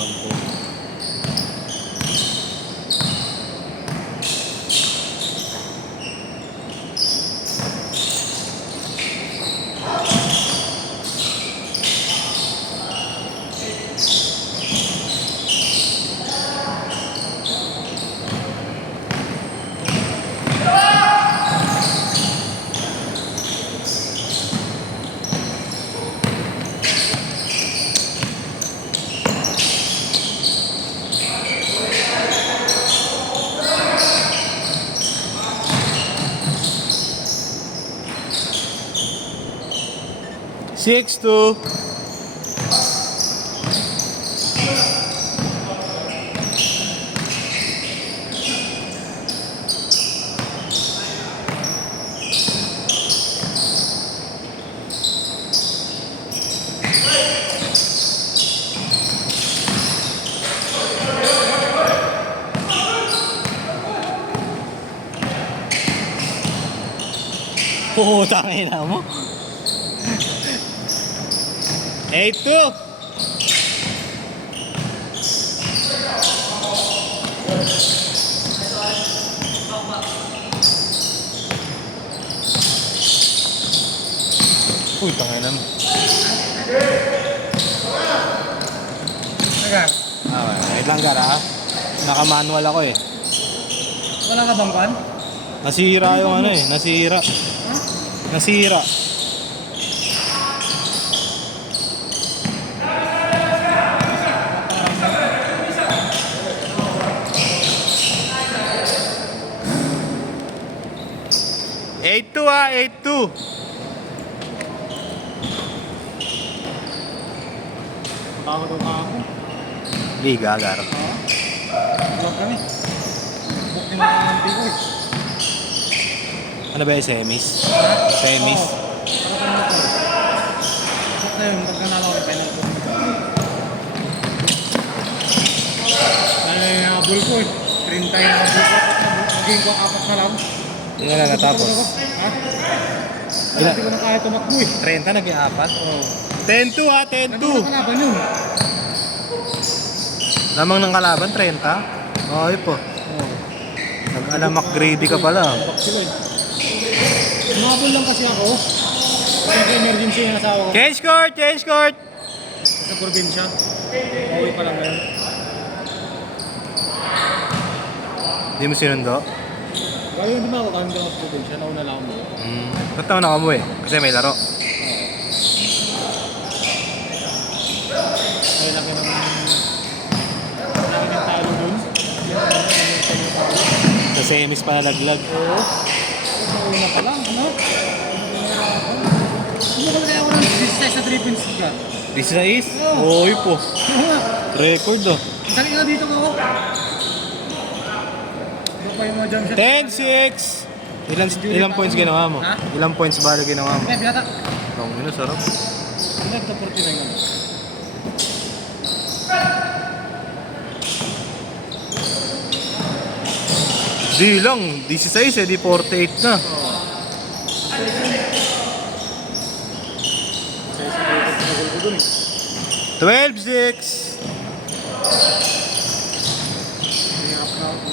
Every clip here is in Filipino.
10. 6-2. Putangin na mo. 8-2. Uy, tangin na mo. Wait lang gara. Naka-manual ako eh. Wala ka bang kan? Nasira yung ano eh, nasira. Nasira. Eight two 8-2. Tawag ako. Liga, garo. Vlog kami. Book din naman ng bigo eh. Ano ba yung semis? Semis? Book na yun, pagkanala ko kay Penal. Dahil habol ko eh. 30 yung habol ko. Magiging ko 4 na lang. Tingnan na natapos. Ha? Ilan? Hindi ko na kaya tumakbo eh. 30 naging 4. Oo. 10-2 ha, Ano 10-2. na kalaban yun? Lamang ng kalaban, 30. Okay po. Oo. Nag-alamak grady ka pala. Bak sila eh. Umabol lang kasi ako. Kasi emergency yung asawa ko. Change court! Change court! Sa probinsya. Pauwi pa lang ngayon. Hindi mo sinundo? Kaya hindi ba ako kami sa probinsya? Nauna lang ako. Ba't naman ako mo eh? Kasi may laro. Kaya laki ng talo dun. Sa semis pa nalaglag. Oo. Nauna pa lang, ano? Sumukat kaya ako ng 16 sa 3 pins ka. This is? Oy po. Record oh. Dali nga dito ko. Ano pa yung mga jump shot? 10-6. Ilang points ginawa mo? Ha? Ilang points ba ginawa mo? Eh, biyata. Itong minus, sarap. Pinagta 49 ano. Di lang, 16 eh, di 48 na. Sa isa ko yung pinagol ko dun eh. 12-6. Hihap na ako.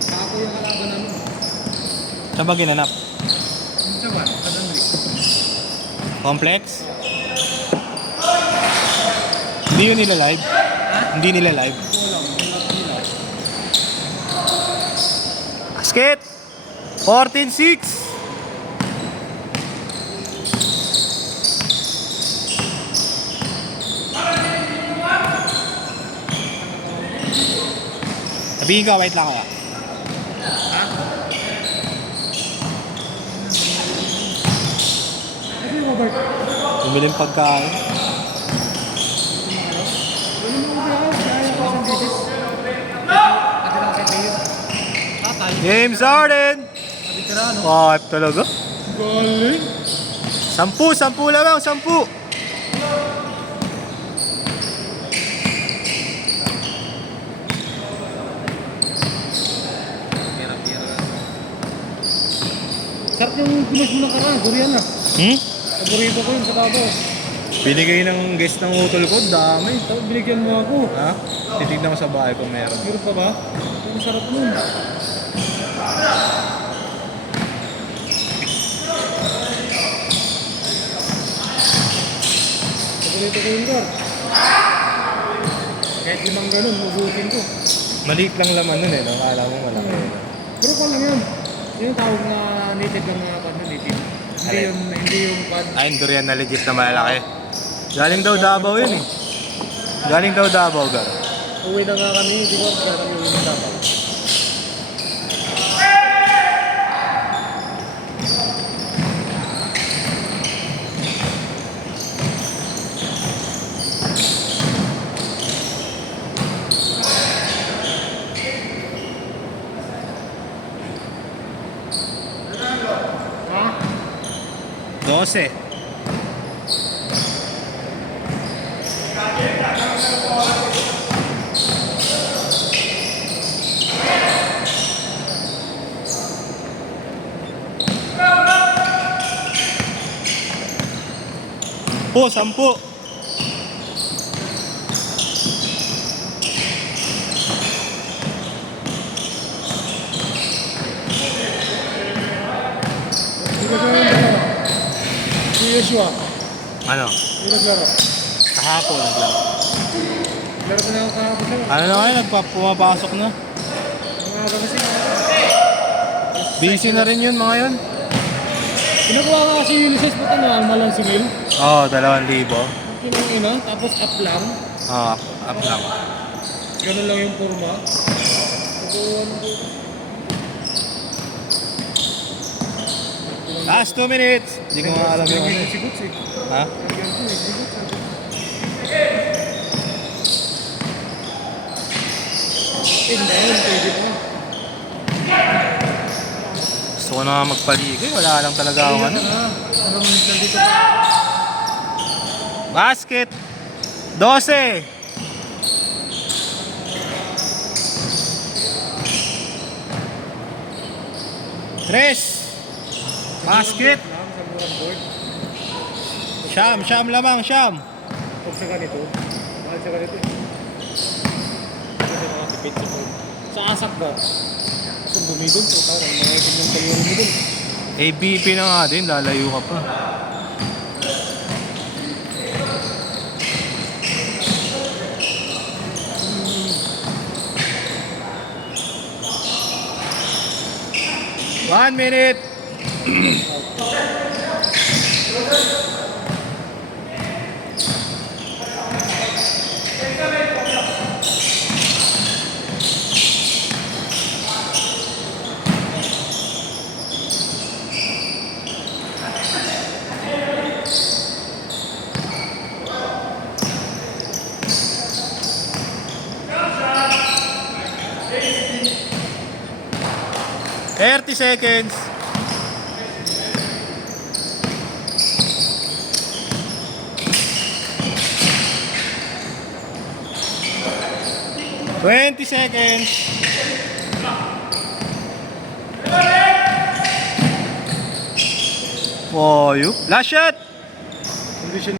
Kako yung kalaban namin. Saan ba ginanap? Yung sa ban, sa Danri. Complex? Hindi yun nila live? Ha? Hindi nila live? Ito lang, yung nila. Basket! 14-6. Sabihin ka, wait lang ka. Ha? Ito yung Robert. Tumiling pagkain. Ano mo ba? Kaya ko isang beses. Pati lang kay Tayo. Tatay. Game started! Pati ka na, no? 5 talaga. Galing. 10 lamang, 10. Sarap yung gumas mo ng karaan, Korean na. Hmm? Paborito ko yun sa Davao. Binigay ng guest ng utol ko, dami. Tapos binigyan mo ako. Ha? Titignan ko sa bahay kung meron. Meron pa ba? Ang sarap nun. Paborito ko yung gar. Kahit limang ganun, mubutin ko. Maliit lang laman nun eh, no? Akala mo malaki. Pero pa lang yun. Yung tawag na native ng mga pan na native. Hindi yung pan. Ay, durian na legit na malaki. Galing daw Davao yun eh. Galing daw Davao, gar. Uwi na nga kami, di ba? Kaya kami uwi na dapat. Ha? 12. Po, 10. Di ba gano'n ba? Si Yeshua. Ano? Di ba naglaro? Kahapon naglaro. Laro ko na ako kahapon sa'yo. Ano na kayo? Pumapasok na. Mga aga kasi. Busy na rin yun mga yun. Pinagawa nga si Ulysses, ba't ano, almalan si Mil? Oo, 2,000. Kinang ina, tapos up lang. Oo, up lang. Ganun lang yung forma. Pagkawan ko. Last 2 minutes. Hindi ko nga alam yung ano. Si Boots eh. Ha? Lagyan ko eh, si Boots. Hindi, pwede pa. Gusto ko na nga magpaligay. Wala lang talaga akong ano. Parang nandito pa. Basket. 12. Tres. Basket. Sa murang board. Siyam lamang, siyam. Pag sa ganito, mahal sa ganito eh. Kasi nakatipid sa board. Sa asak ba? Kasi bumidon po, parang mga ikot ng kaliyong bumidon. ABP na nga din, lalayo ka pa. One minute. Thirty seconds. Twenty seconds. Oh, you. Last shot. Condition